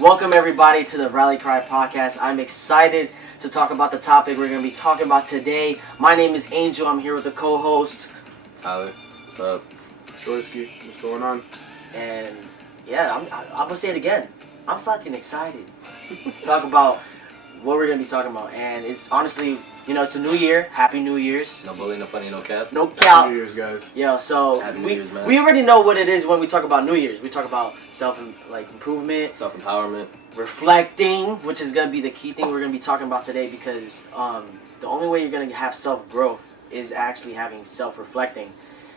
Welcome everybody to the RallyCryPodcast. I'm excited to talk about the topic we're going to be talking about today. My name is Angel. I'm here with the co-host Tyler. What's up? Shorsky, what's going on? And yeah, I'm going to say it again. I'm fucking excited to talk about what we're going to be talking about. And it's honestly, it's a new year. Happy New Year's. No bullying, no funny, no cap. No cap. Happy New Year's, guys. Yeah, so Happy New Year's, man. we already know what it is when we talk about New Year's. We talk about improvement, Self-empowerment. reflecting, which is going to be the key thing we're going to be talking about today, because the only way you're going to have self-growth is actually having self-reflecting,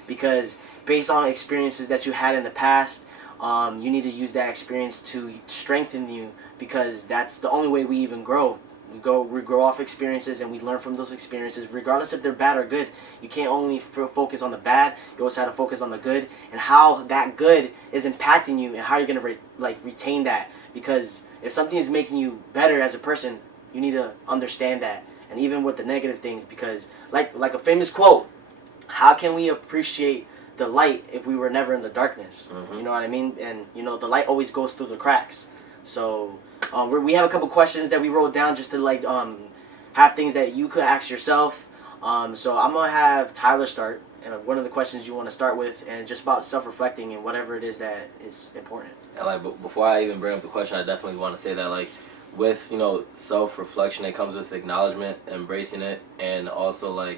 because based on experiences that you had in the past, you need to use that experience to strengthen you, because that's the only way we even grow. We grow off experiences and we learn from those experiences, regardless if they're bad or good. You can't only focus on the bad, you also have to focus on the good and how that good is impacting you and how you're going to retain that. Because if something is making you better as a person, you need to understand that. And even with the negative things, because like a famous quote, how can we appreciate the light if we were never in the darkness? Mm-hmm. You know what I mean? And the light always goes through the cracks. So we have a couple questions that we wrote down just to have things that you could ask yourself. So I'm gonna have Tyler start, and one of the questions you want to start with, and just about self-reflecting and whatever it is that is important. And before I even bring up the question, I definitely want to say that with self-reflection, it comes with acknowledgement, embracing it, and also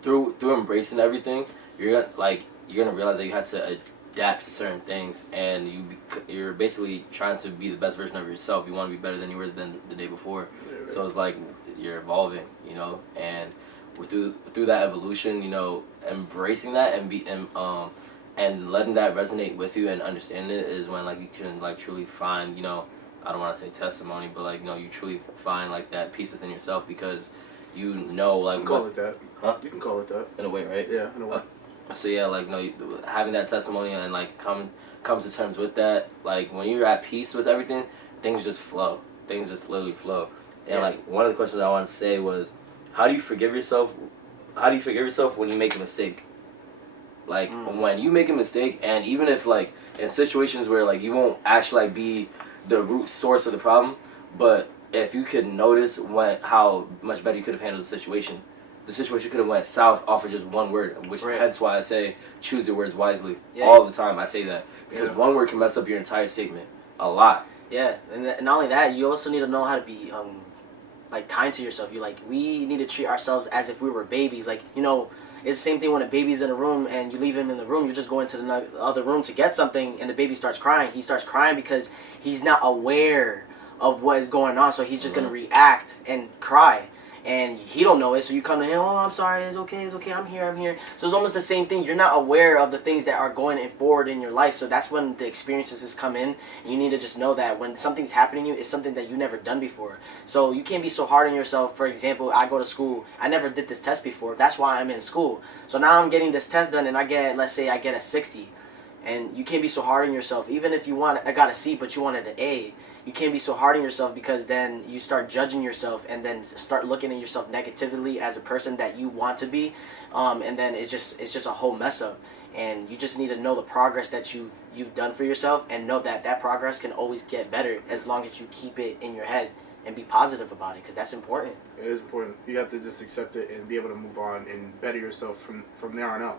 through embracing everything, you're gonna realize that you have to adapt to certain things, and you're basically trying to be the best version of yourself. You want to be better than you were the day before. Yeah, right. So it's like you're evolving, and through that evolution, embracing that and letting that resonate with you and understanding it is when you can truly find, I don't want to say testimony, but you truly find that peace within yourself, because you can call it that. Huh? You can call it that. In a way, right? Yeah, in a way. So yeah, having that testimony and comes to terms with that, when you're at peace with everything, things just flow. Things just literally flow. And Yeah. One of the questions I wanted to say was, how do you forgive yourself? How do you forgive yourself when you make a mistake? When you make a mistake, and even if in situations where you won't actually be the root source of the problem, but if you could notice how much better you could have handled the situation could have went south off of just one word, which Right. hence why I say choose your words wisely. Yeah. All the time I say that, because Yeah. one word can mess up your entire statement a lot. Yeah, and not only that, you also need to know how to be kind to yourself. We need to treat ourselves as if we were babies. It's the same thing when a baby's in a room and you leave him in the room. You just go into the other room to get something, and the baby starts crying. He starts crying because he's not aware of what is going on, so he's just gonna react and cry. And he don't know it, so you come to him, oh, I'm sorry, it's okay, I'm here. So it's almost the same thing. You're not aware of the things that are going forward in your life, so that's when the experiences come in, and you need to just know that when something's happening to you, it's something that you never done before. So you can't be so hard on yourself. For example, I go to school, I never did this test before, that's why I'm in school. So now I'm getting this test done, and let's say I get a 60. And you can't be so hard on yourself. Even if I got a C, but you wanted an A, you can't be so hard on yourself, because then you start judging yourself and then start looking at yourself negatively as a person that you want to be, and then it's just a whole mess up. And you just need to know the progress that you've done for yourself, and know that progress can always get better as long as you keep it in your head and be positive about it, because that's important. It is important. You have to just accept it and be able to move on and better yourself from there on out.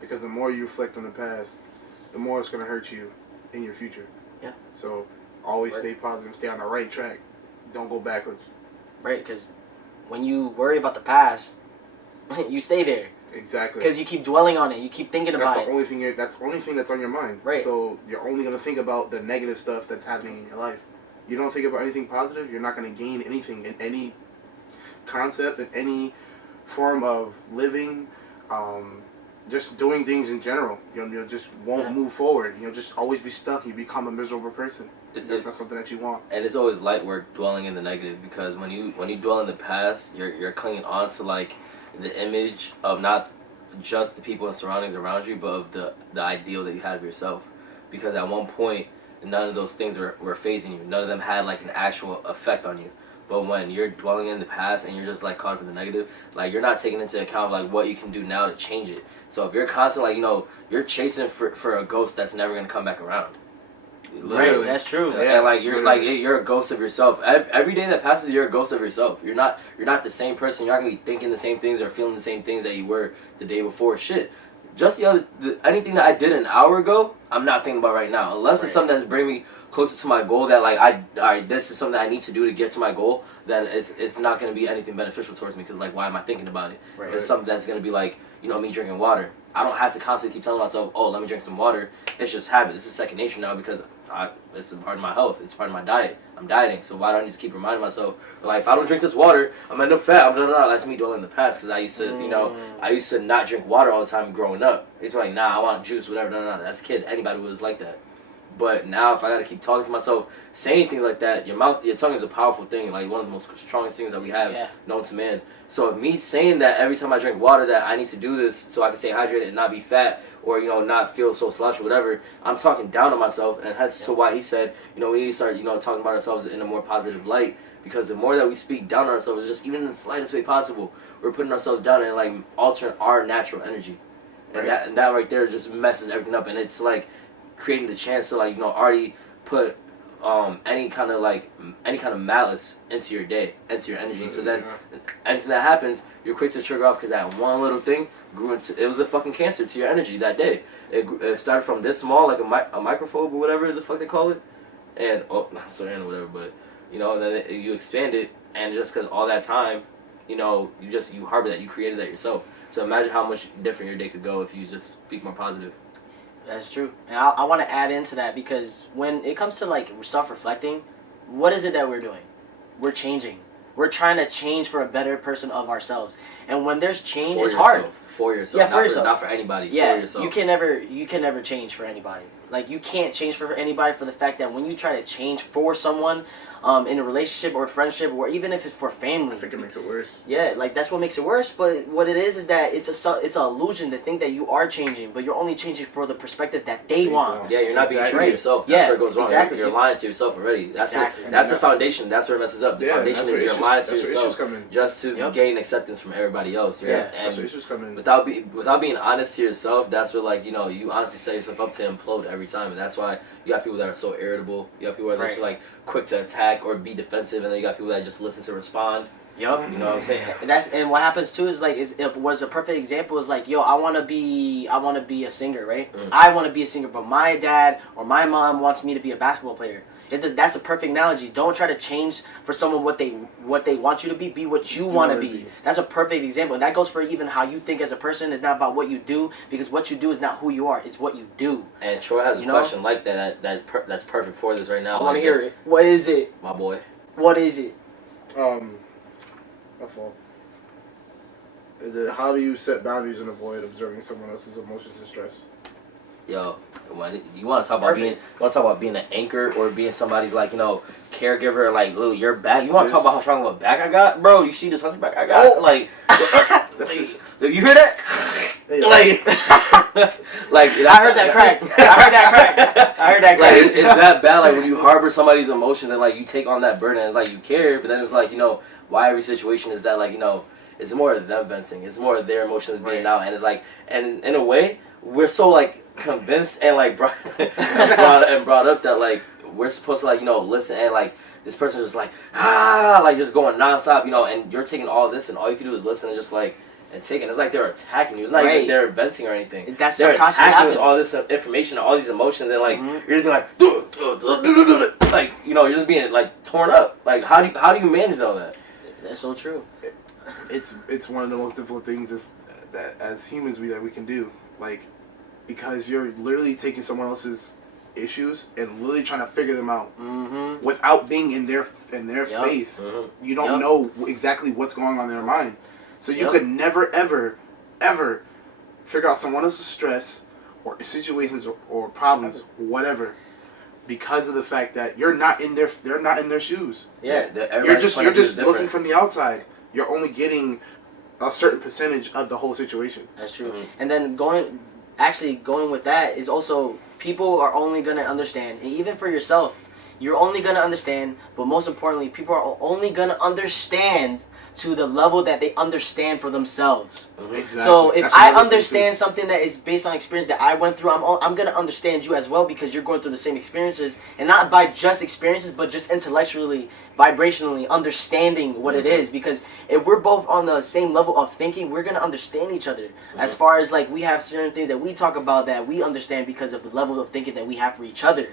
Because the more you reflect on the past, the more it's going to hurt you in your future. Yeah. So always stay positive, stay on the right track. Don't go backwards. Right, because when you worry about the past, you stay there. Exactly. Because you keep dwelling on it. You keep thinking about it. That's the only thing that's on your mind. Right. So you're only going to think about the negative stuff that's happening in your life. You don't think about anything positive, you're not going to gain anything in any concept, in any form of living, just doing things in general. You just won't move forward. You'll just always be stuck. You become a miserable person. That's not something that you want. And it's always light work dwelling in the negative, because when you dwell in the past, you're clinging on to the image of not just the people and surroundings around you, but of the ideal that you had of yourself. Because at one point, none of those things were phasing you. None of them had an actual effect on you. But when you're dwelling in the past and you're just caught up in the negative, you're not taking into account what you can do now to change it. So if you're constantly you're chasing for a ghost that's never gonna come back around. Right, that's true. And like you're a ghost of yourself. Every day that passes, you're a ghost of yourself. You're not the same person. You're not gonna be thinking the same things or feeling the same things that you were the day before. Shit. Just anything that I did an hour ago, I'm not thinking about right now. Unless it's something that's bringing me closer to my goal. That like this is something that I need to do to get to my goal. Then it's not gonna be anything beneficial towards me. Because like, why am I thinking about it? Right. It's something that's gonna be like, me drinking water. I don't have to constantly keep telling myself, oh, let me drink some water. It's just habit. It's a second nature now because it's a part of my health. It's part of my diet. I'm dieting, so why do I need to keep reminding myself? Like, if I don't drink this water, I'm gonna end up fat. That's me dwelling in the past because I used to, I used to not drink water all the time growing up. It's like, nah, I want juice, whatever. No, that's a kid. Anybody was like that. But now, if I gotta keep talking to myself, saying things like that, your tongue is a powerful thing. Like one of the most strongest things that we have known to man. So if me saying that every time I drink water that I need to do this so I can stay hydrated and not be fat or not feel so sluggish or whatever, I'm talking down on myself, and that's to why he said we need to start talking about ourselves in a more positive light, because the more that we speak down on ourselves, just even in the slightest way possible, we're putting ourselves down and like altering our natural energy, and that right there just messes everything up, and it's like creating the chance to like already put any kind of malice into your day, into your energy. So then anything that happens, you're quick to trigger off because that one little thing grew into, it was a fucking cancer to your energy that day. It started from this small, like a microphobe or whatever the fuck they call it, and sorry, whatever, but then you expand it, and just because all that time, you harbor that, you created that yourself. So imagine how much different your day could go if you just speak more positive. That's true. And I want to add into that, because when it comes to like self-reflecting, what is it that we're doing? We're changing. We're trying to change for a better person of ourselves. And when there's change, it's hard. For yourself. Yeah, for yourself. Not for anybody. Yeah, for yourself. You can never change for anybody. Like, you can't change for anybody, for the fact that when you try to change for someone in a relationship or a friendship, or even if it's for family, I think it makes it worse. Yeah, like that's what makes it worse. But what it is that it's an illusion to think that you are changing, but you're only changing for the perspective that they want. Yeah, you're not being true to yourself. That's where it goes wrong. Exactly. You're lying to yourself already. That's the foundation. That's where it messes up. The foundation is you're lying to yourself just to gain acceptance from everybody else. Right? Yeah, and that's where issues come in. Without being honest to yourself, that's where you honestly set yourself up to implode every time, and that's why you got people that are so irritable. You got people that are just like quick to attack or be defensive, and then you got people that just listen to respond. Yup. You know what I'm saying? And what happens too is like was a perfect example is like, yo, I wanna be a singer, right? I wanna be a singer, but my dad or my mom wants me to be a basketball player. That's a perfect analogy. Don't try to change for someone what they want you to be. Be what you want to be. That's a perfect example. And that goes for even how you think as a person. It's not about what you do, because what you do is not who you are. It's what you do. And Troy has a question like that's perfect for this right now. I want to hear it. What is it? My boy. What is it? My fault. Is it, how do you set boundaries and avoid observing someone else's emotions and stress? Yo, you want to talk about being an anchor or being somebody's like caregiver, like little your back. You want to talk about how strong of a back I got, bro? You see this hunchback I got? Like, you hear that? Like I heard that crack. I heard that crack. Like, it's that bad. Like when you harbor somebody's emotions and like you take on that burden, it's like you care, but then it's like why every situation is that like it's more of them venting. It's more of their emotions being out, and it's like, and in a way we're so like convinced and like brought up that like we're supposed to like listen, and like this person is like like just going nonstop, and you're taking all this, and all you can do is listen and just like and take it. It's like they're attacking you. It's not like they're venting or anything. They're attacking with all this information, all these emotions, and like you're just being like you're just being like torn up. Like how do you manage all that? That's so true. It's one of the most difficult things that as humans that we can do, like, because you're literally taking someone else's issues and literally trying to figure them out without being in their space. You don't know exactly what's going on in their mind, so you could never ever figure out someone else's stress or situations or problems, whatever, because of the fact that they're not in their shoes. You're just looking from the outside. You're only getting a certain percentage of the whole situation. That's true. And then going with that is also, people are only going to understand, and even for yourself, you're only gonna understand, but most importantly, people are only gonna understand to the level that they understand for themselves. Exactly. So if That's I another thing, understand too. something that is based on experience that I went through, I'm gonna understand you as well, because you're going through the same experiences, and not by just experiences, but just intellectually, vibrationally understanding what it is. Because if we're both on the same level of thinking, we're gonna understand each other. As far as like we have certain things that we talk about that we understand because of the level of thinking that we have for each other,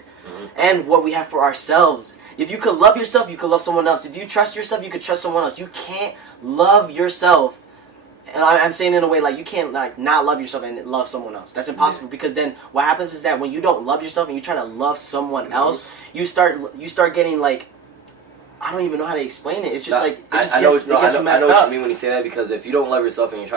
and what we have for ourselves. If you could love yourself, you could love someone else. If you trust yourself, you could trust someone else. You can't love yourself, and I'm saying in a way like you can't like not love yourself and love someone else. That's impossible, because then what happens is that when you don't love yourself and you try to love someone else, you start getting like, I don't even know how to explain it. It's just like it gets you messed I know up. what you mean when you say that, because if you don't love yourself and you're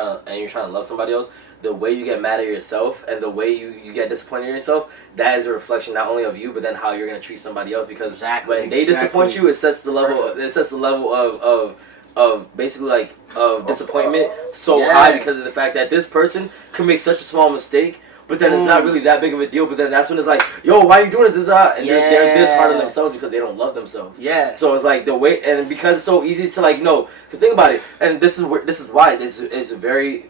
trying to love somebody else, the way you get mad at yourself and the way you get disappointed in yourself, that is a reflection not only of you, but then how you're gonna treat somebody else. Because when they disappoint you, it sets the level. It sets the level of basically like of disappointment so high, because of the fact that this person could make such a small mistake, but then it's not really that big of a deal. But then that's when it's like, yo, why are you doing this? And they're this hard on themselves because they don't love themselves. Yeah. So it's like the way, and because it's so easy to like no, because think about it, and this is why this is very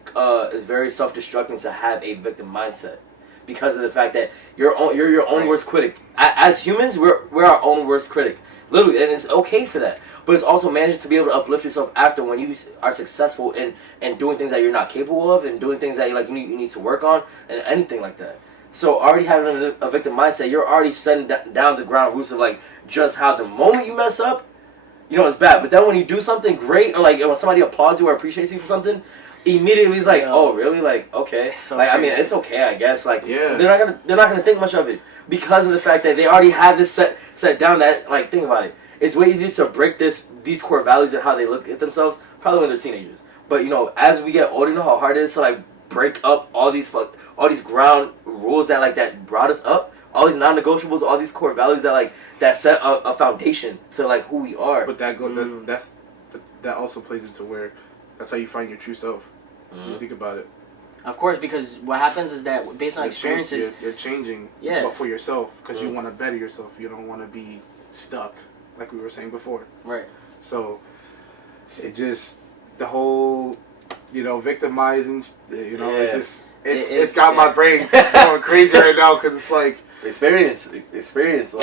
self-destructing to have a victim mindset, because of the fact that you're your own worst critic. As humans, we're our own worst critic, literally, and it's okay for that. But it's also managing to be able to uplift yourself after when you are successful in doing things that you're not capable of, and doing things that you need to work on, and anything like that. So already having a victim mindset, you're already setting down the ground roots of like just how the moment you mess up, you know it's bad. But then when you do something great, or like when somebody applauds you or appreciates you for something, immediately it's like, oh really? Like okay, so like crazy. I mean it's okay, I guess. Like Yeah. they're not gonna think much of it, because of the fact that they already have this set down. That like think about it. It's way easier to break these core values and how they look at themselves probably when they're teenagers. But you know, as we get older, you know how hard it is to like break up all these ground rules that brought us up, all these non-negotiables, all these core values that set a foundation to like who we are. But that also plays into where that's how you find your true self. When you think about it. Of course, because what happens is that based on experiences, you're changing, Yeah. but for yourself, because you want to better yourself. You don't want to be stuck, like we were saying before. right? So it just the whole, victimizing, it's got my brain going crazy right now, because it's like experience. Like,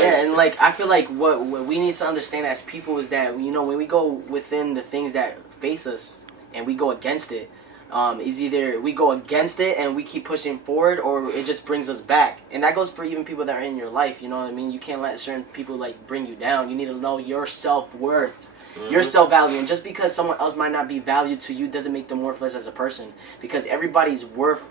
Yeah, and like I feel like what we need to understand as people is that when we go within the things that face us and we go against it, is either we go against it and we keep pushing forward, or it just brings us back. And that goes for even people that are in your life. You know what I mean? You can't let certain people like bring you down. You need to know your self-worth. Your self-value. And just because someone else might not be valued to you doesn't make them worthless as a person, because everybody's worth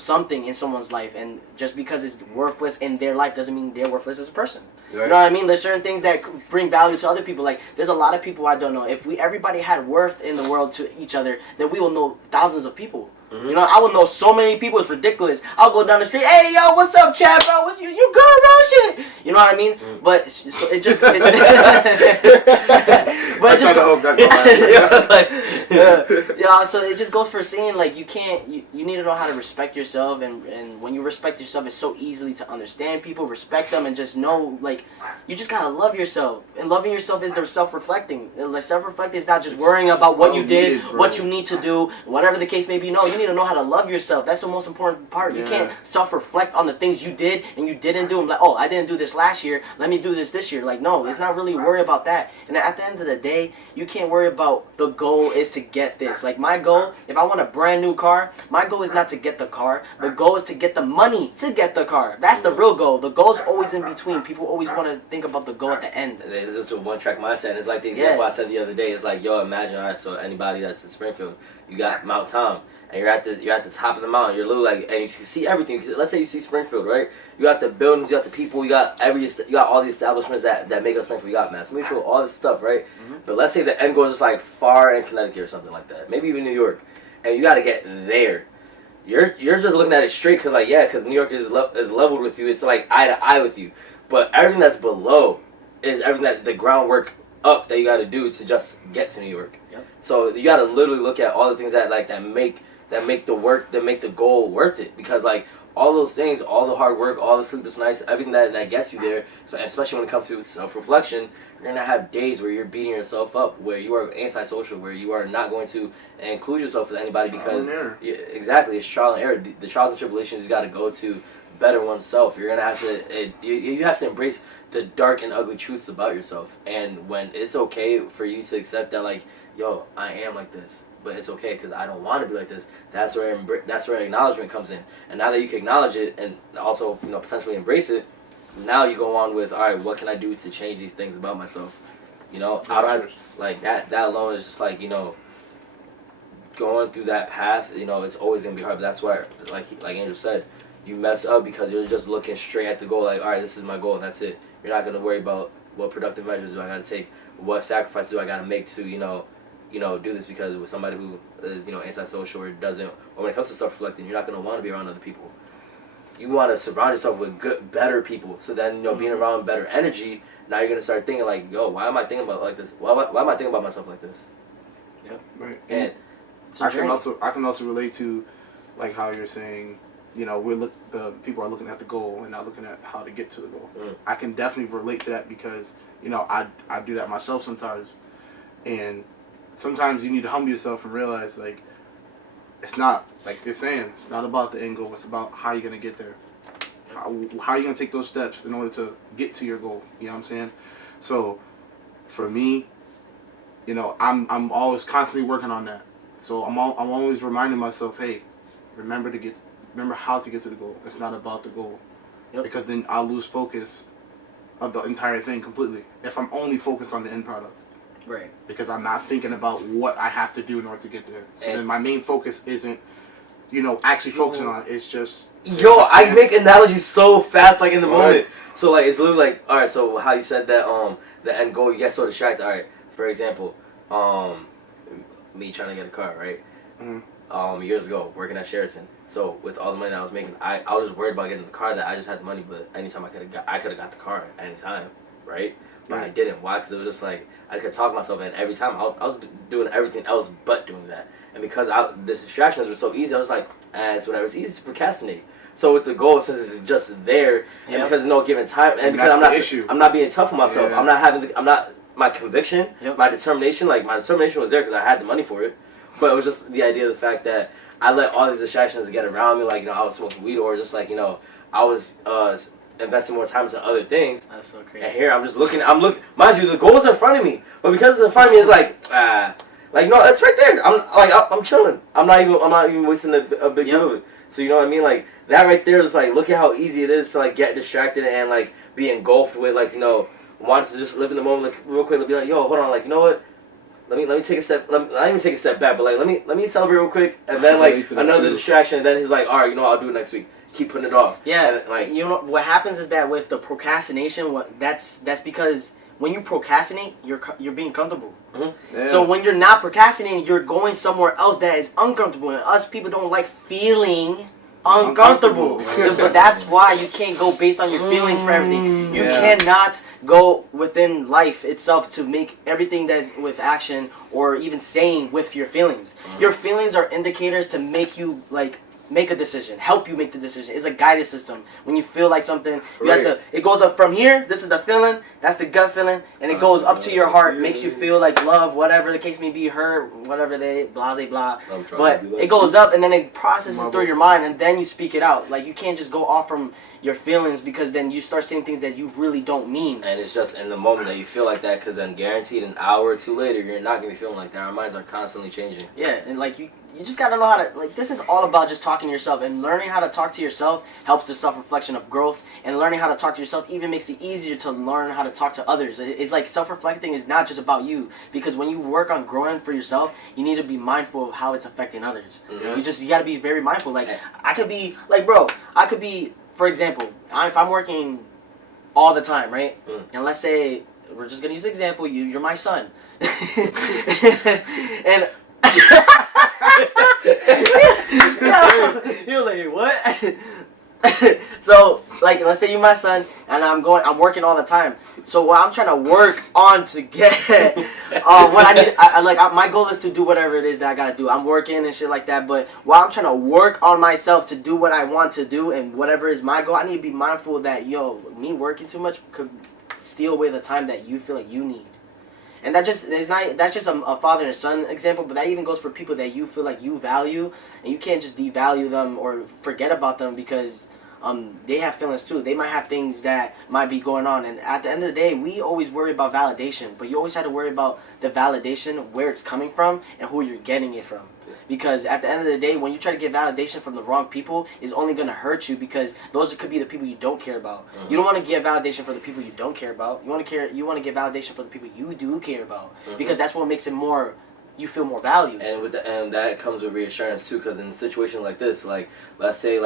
something in someone's life, and just because it's worthless in their life doesn't mean they're worthless as a person. Right. You know what I mean? There's certain things that bring value to other people. Like there's a lot of people I don't know. If everybody had worth in the world to each other, then we will know thousands of people. You know, I will know so many people. It's ridiculous. I'll go down the street. Hey, yo, what's up, Chad, bro? What's you good, bro? Shit. You know what I mean? But so it just. But so it just goes for saying like you can't. You need to know how to respect yourself, and when you respect yourself, it's so easily to understand people, respect them, and just know like you just gotta love yourself. And loving yourself is the self-reflecting. Like self-reflecting is not just worrying about what you did, what you need to do, whatever the case may be. No, you need to know how to love yourself. That's the most important part. You can't self-reflect on the things you did and you didn't do. I'm like, oh, I didn't do this last year. Let me do this year. Like, no, it's not really worry about that. And at the end of the day, you can't worry about the goal is to get this. Like my goal, if I want a brand new car, my goal is not to get the car. The goal is to get the money to get the car. That's the real goal. The goal is always in between. People always want to think about the goal at the end. It's just a one-track mindset. And it's like the example I said the other day. It's like, yo, imagine, all right, so anybody that's in Springfield, you got Mount Tom. And you're at the top of the mountain. You're literally like, and you can see everything. Let's say you see Springfield, right? You got the buildings, you got the people, you got all the establishments that make up Springfield. You got Mass Mutual, all this stuff, right? But let's say the end goal is just like far in Connecticut or something like that, maybe even New York, and you got to get there. You're just looking at it straight because New York is leveled with you. It's like eye to eye with you. But everything that's below is everything that the groundwork up that you got to do to just get to New York. Yep. So you got to literally look at all the things that make the goal worth it, because like all those things, all the hard work, all the sleepless nights, everything that gets you there, especially when it comes to self-reflection, you're going to have days where you're beating yourself up, where you are antisocial, where you are not going to include yourself with anybody because... Exactly, it's trial and error. The trials and tribulations you got to go to better oneself. You're going to have to... You have to embrace the dark and ugly truths about yourself. And when it's okay for you to accept that, like, yo, I am like this, but it's okay because I don't want to be like this. That's where acknowledgement comes in. And now that you can acknowledge it and also, you know, potentially embrace it, now you go on with, all right, what can I do to change these things about myself? You know, like that alone is just like, you know, going through that path. You know, it's always gonna be hard. But that's why, like Angel said, you mess up because you're just looking straight at the goal. Like, all right, this is my goal, and that's it. You're not gonna worry about what productive measures do I gotta take, what sacrifices do I gotta make to, you know, do this, because with somebody who is, you know, antisocial or doesn't, or when it comes to self-reflecting, you're not going to want to be around other people. You want to surround yourself with good, better people. So then, you know, being around better energy, now you're going to start thinking like, yo, why am I thinking about like this? Why am I thinking about myself like this? Yep. Right. And I can also relate to, like, how you're saying, you know, the people are looking at the goal and not looking at how to get to the goal. I can definitely relate to that because, you know, I do that myself sometimes, and sometimes you need to humble yourself and realize, like, it's not, like they're saying, it's not about the end goal. It's about how you're going to get there. How you're going to take those steps in order to get to your goal. You know what I'm saying? So, for me, you know, I'm always constantly working on that. So, I'm always reminding myself, hey, remember how to get to the goal. It's not about the goal. Yep. Because then I'll lose focus of the entire thing completely if I'm only focused on the end product. Right. Because I'm not thinking about what I have to do in order to get there. So then my main focus isn't, you know, actually focusing on it. It's just... Yo, I make analogies so fast, like, in the moment. So, like, it's literally like, all right, so how you said that, the end goal, you get so distracted. All right, for example, me trying to get a car, right? Mm-hmm. Years ago, working at Sheraton. So, with all the money that I was making, I was just worried about getting the car that I just had the money, but anytime I could have got the car at any time, right? But I didn't. Why? Because it was just like, I could talk myself in every time. I was doing everything else but doing that. And because the distractions were so easy, I was like, it's whatever. It's easy to procrastinate. So with the goal, since it's just there, and because there's no given time, and because I'm not being tough on myself, my conviction, my determination was there because I had the money for it. But it was just the idea of the fact that I let all these distractions get around me, like, you know, I was smoking weed, or just like, you know, I was investing more time into other things. That's so crazy. And here I'm looking, mind you, the goal's in front of me, but because it's in front of me, it's like, no, it's right there. I'm chilling. I'm not even wasting a big deal of it. So you know what I mean? Like, that right there is like, look at how easy it is to like get distracted and like be engulfed with, like, you know, wanting to just live in the moment, like, real quick, be like, yo, hold on, like, you know what? Let me take a step. Not even take a step back, but like, let me celebrate real quick, and then like another distraction, and then he's like, all right, you know what, I'll do it next week. Keep putting it off. Yeah, and, like, you know what happens is that with the procrastination, that's because when you procrastinate, you're being comfortable. Mm-hmm. Yeah. So when you're not procrastinating, you're going somewhere else that is uncomfortable. And us people don't like feeling uncomfortable. But that's why you can't go based on your feelings for everything. You cannot go within life itself to make everything that's with action or even saying with your feelings. Your feelings are indicators to make you like make a decision, help you make the decision. It's a guided system. When you feel like something, you have to, it goes up from here, this is the feeling, that's the gut feeling, and it goes up to your heart, makes you feel like love, whatever the case may be, hurt, whatever blah, blah. But it goes up and then it processes through your mind and then you speak it out. Like, you can't just go off from your feelings because then you start saying things that you really don't mean. And it's just in the moment that you feel like that, because then guaranteed an hour or two later, you're not going to be feeling like that. Our minds are constantly changing. Yeah, and like you just got to know how to, like, this is all about just talking to yourself, and learning how to talk to yourself helps the self-reflection of growth, and learning how to talk to yourself even makes it easier to learn how to talk to others. It's like self-reflecting is not just about you, because when you work on growing for yourself, you need to be mindful of how it's affecting others. You got to be very mindful. Like, I could be, for example, if I'm working all the time, right? And let's say, we're just going to use an example, you're my son. And you're like, what? So, like, let's say you're my son, and I'm working all the time. So what I'm trying to work on to get, what I need, my goal is to do whatever it is that I gotta do. I'm working and shit like that, but while I'm trying to work on myself to do what I want to do and whatever is my goal, I need to be mindful that, me working too much could steal away the time that you feel like you need. And that's just a father and son example, but that even goes for people that you feel like you value, and you can't just devalue them or forget about them because they have feelings too. They might have things that might be going on, and at the end of the day, we always worry about validation, but you always have to worry about the validation, where it's coming from, and who you're getting it from. Because at the end of the day, when you try to get validation from the wrong people, it's only going to hurt you because those could be the people you don't care about. You don't want to get validation for the people you don't care about. You want to get validation for the people you do care about, because that's what makes it more. You feel more valued. And that comes with reassurance too, because in a situation like this, like let's say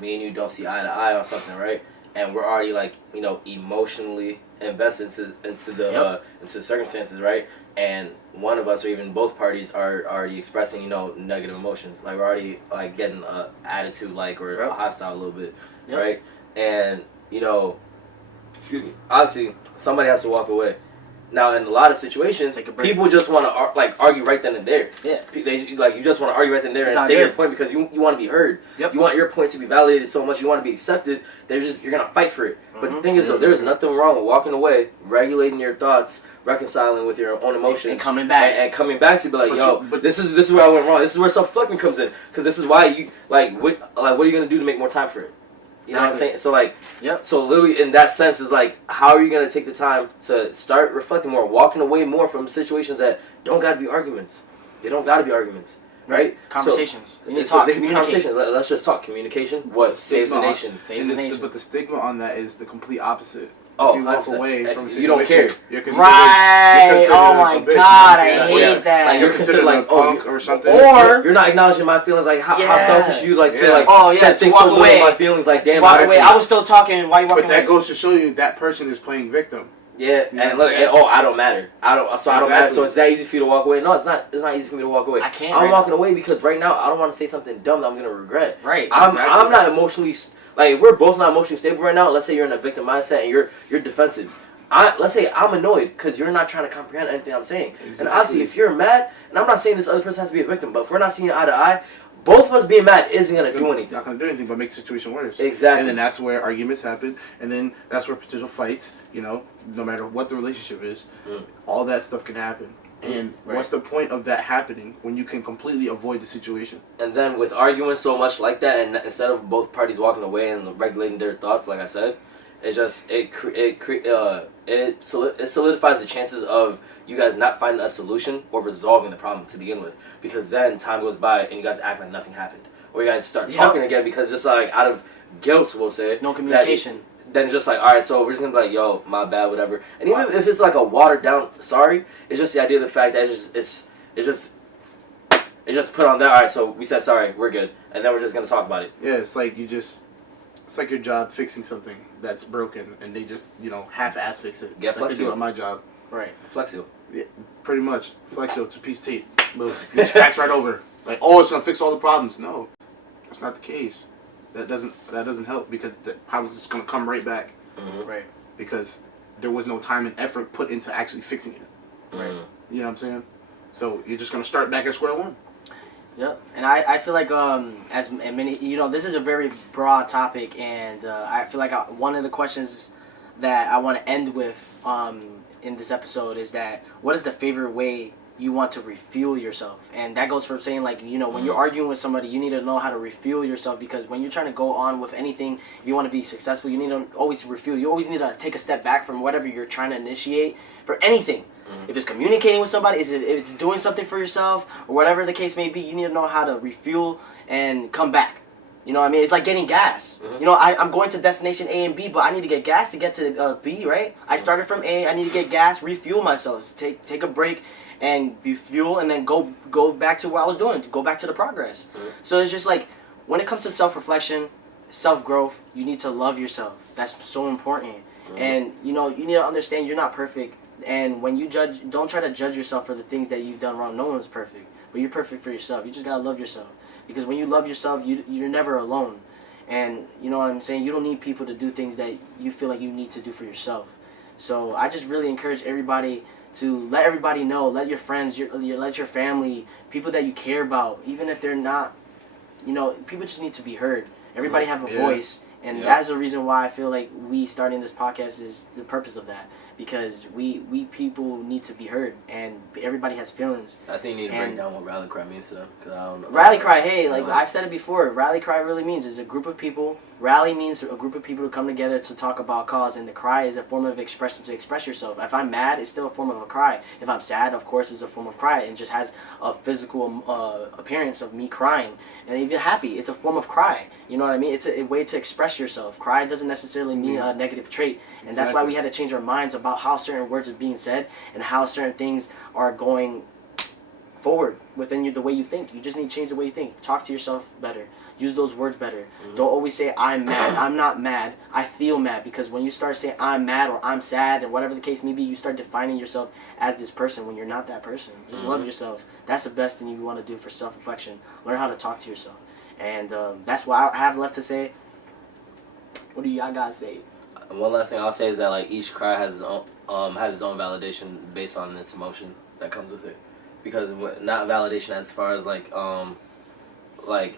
me and you don't see eye to eye on something, right? And we're already emotionally invested into the circumstances, right? And one of us or even both parties are already expressing negative emotions, like we're already getting a attitude or hostile a little bit, right? And excuse me, obviously somebody has to walk away. Now, in a lot of situations, people just want to argue right then and there. Yeah. You just want to argue right then and there and state your point because you want to be heard. Yep. You want your point to be validated so much. You want to be accepted. You're gonna fight for it. But the thing is, though, there is nothing wrong with walking away, regulating your thoughts, reconciling with your own emotions, and coming back. And coming back to be like, this is where I went wrong. This is where self-reflection comes in. Because this is why you what are you gonna do to make more time for it? You know what I'm saying? So so literally in that sense is how are you gonna take the time to start reflecting more, walking away more from situations that don't gotta be arguments. They don't gotta be arguments, right? Conversations. So, they can be conversations. Let's just talk. Communication. What saves the nation? Saves the nation. But the stigma on that is the complete opposite. Oh, if you walk away from a situation, you don't care. Right. Oh my God, I hate that. You're considered a punk or something. Or you're not acknowledging my feelings. How selfish you to think so little of my feelings. Damn. Walk away. I was still talking. Why you walking away? But that goes to show you that person is playing victim. Yeah, and look, I don't matter. I don't matter. So it's that easy for you to walk away? No, it's not. It's not easy for me to walk away. I can't. I'm walking away because right now I don't want to say something dumb that I'm gonna regret. Right. I'm not emotionally if we're both not emotionally stable right now. Let's say you're in a victim mindset and you're defensive. Let's say I'm annoyed because you're not trying to comprehend anything I'm saying. Exactly. And obviously, if you're mad, and I'm not saying this other person has to be a victim, but if we're not seeing eye to eye, both of us being mad isn't going to do anything. It's not going to do anything but make the situation worse. Exactly. And then that's where arguments happen, and then that's where potential fights, no matter what the relationship is, all that stuff can happen. And what's the point of that happening when you can completely avoid the situation? And then with arguing so much like that, and instead of both parties walking away and regulating their thoughts, like I said, it solidifies the chances of you guys not finding a solution or resolving the problem to begin with, because then time goes by and you guys act like nothing happened, or you guys start talking again because just out of guilt, we'll say, no communication. Then just all right, so we're just gonna be yo, my bad, whatever. And even if it's a watered down sorry, it's just the idea of the fact that it's just put on there. All right, so we said sorry, we're good, and then we're just gonna talk about it. Yeah, it's like it's like your job fixing something that's broken, and they just half-ass fix it. Get flexible. They do at my job. Right. Flexio. Yeah, pretty much. Flexio, it's a piece of tape. Boom. You scratch right over. It's gonna fix all the problems. No, that's not the case. That doesn't help because the problem's just gonna come right back. Mm-hmm. Right. Because there was no time and effort put into actually fixing it. Right. You know what I'm saying? So you're just gonna start back at square one. Yep, and I feel like as many this is a very broad topic, and I feel like one of the questions that I want to end with in this episode is that what is the favorite way you want to refuel yourself? And that goes for saying when you're arguing with somebody, you need to know how to refuel yourself, because when you're trying to go on with anything, if you want to be successful, you need to always refuel. You always need to take a step back from whatever you're trying to initiate for anything. If it's communicating with somebody, if it's doing something for yourself, or whatever the case may be, you need to know how to refuel and come back. You know what I mean? It's like getting gas. I'm going to destination A and B, but I need to get gas to get to B, right? I started from A, I need to get gas, refuel myself, take a break, and refuel, and then go back to what I was doing, to go back to the progress. So it's just when it comes to self-reflection, self-growth, you need to love yourself. That's so important. And, you need to understand you're not perfect. And when you judge, don't try to judge yourself for the things that you've done wrong. No one's perfect, but you're perfect for yourself. You just gotta love yourself, because when you love yourself, you're never alone. And you know what I'm saying? You don't need people to do things that you feel like you need to do for yourself. So I just really encourage everybody to let everybody know, let your friends, let your family, people that you care about, even if they're not, you know, people just need to be heard. Everybody have a voice, and that's the reason why I feel like we starting this podcast is the purpose of that, because we people need to be heard, and everybody has feelings. I think you need to break down what rally cry means to them, because I don't know. Rally cry, hey, like I've said it before, rally cry really means is a group of people. Rally means a group of people to come together to talk about cause, and the cry is a form of expression to express yourself. If I'm mad, it's still a form of a cry. If I'm sad, of course, it's a form of cry, and just has a physical appearance of me crying. And even happy, it's a form of cry. You know what I mean? It's a way to express yourself. Cry doesn't necessarily mean a negative trait, and that's why we had to change our minds about how certain words are being said and how certain things are going forward within you, the way you think. You just need to change the way you think. Talk to yourself better. Use those words better. Don't always say I'm mad. I'm not mad. I feel mad, because when you start saying I'm mad or I'm sad or whatever the case may be, you start defining yourself as this person when you're not that person. Just love yourself. That's the best thing you want to do for self-reflection. Learn how to talk to yourself. And that's what I have left to say. What do y'all guys say? One last thing I'll say is that like each cry has its own validation based on its emotion that comes with it, because not validation as far as like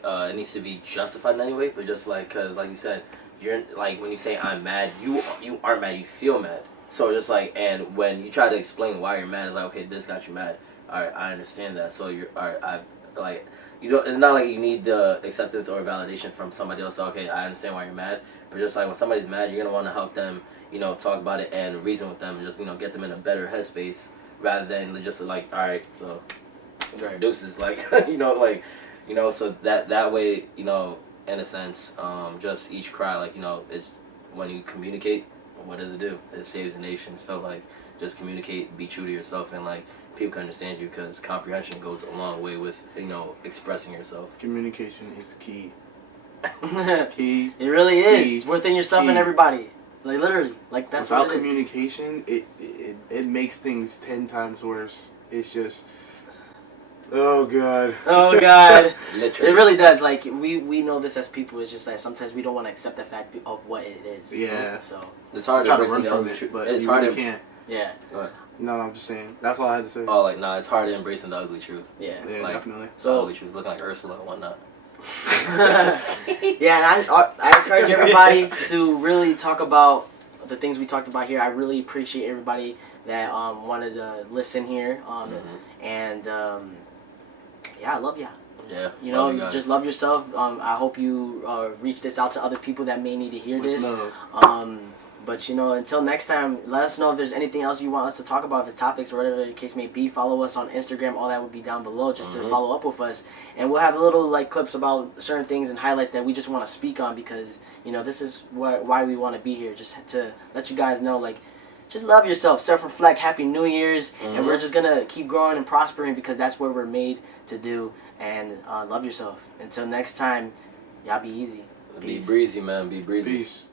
it needs to be justified in any way, but just like, because like you said, you're like, when you say I'm mad, you aren't mad, you feel mad. So just like, and when you try to explain why you're mad, it's like, okay, this got you mad. All right, I understand that. So you're all right. I like, you don't. It's not like you need the acceptance or validation from somebody else. So, okay, I understand why you're mad. But just like when somebody's mad, you're gonna want to help them, you know, talk about it and reason with them, and just, you know, get them in a better headspace rather than just like, all right, so deuces, like you know, like. You know, so that way, you know, in a sense, just each cry, like, you know, it's when you communicate, what does it do? It saves the nation. So, like, just communicate, be true to yourself, and, like, people can understand you, because comprehension goes a long way with, you know, expressing yourself. Communication is key. Key. It really is. Within yourself and everybody. Like, literally. Like, that's without what it communication, it makes things 10 times worse. It's just... Oh God. Oh God. Literally. It really does. Like we know this as people. It's just that sometimes we don't want to accept the fact of what it is. Yeah. So it's hard to run from it, but you really can't. Yeah. No, I'm just saying. That's all I had to say. Oh, like, nah, it's hard to embracing the ugly truth. Yeah. Yeah, like, definitely. So the ugly truth, looking like Ursula and whatnot. Yeah, and I encourage everybody to really talk about the things we talked about here. I really appreciate everybody that wanted to listen here. And yeah, I love ya. Yeah. You know, you just love yourself. I hope you reach this out to other people that may need to hear this. But you know, until next time, let us know if there's anything else you want us to talk about, if it's topics or whatever the case may be. Follow us on Instagram. All that will be down below, just to follow up with us. And we'll have little like clips about certain things and highlights that we just want to speak on, because you know, this is why we want to be here, just to let you guys know, like, just love yourself, self-reflect, Happy New Year's, and we're just gonna keep growing and prospering, because that's what we're made to do. And love yourself. Until next time, y'all be easy. Peace. Be breezy, man. Be breezy. Peace.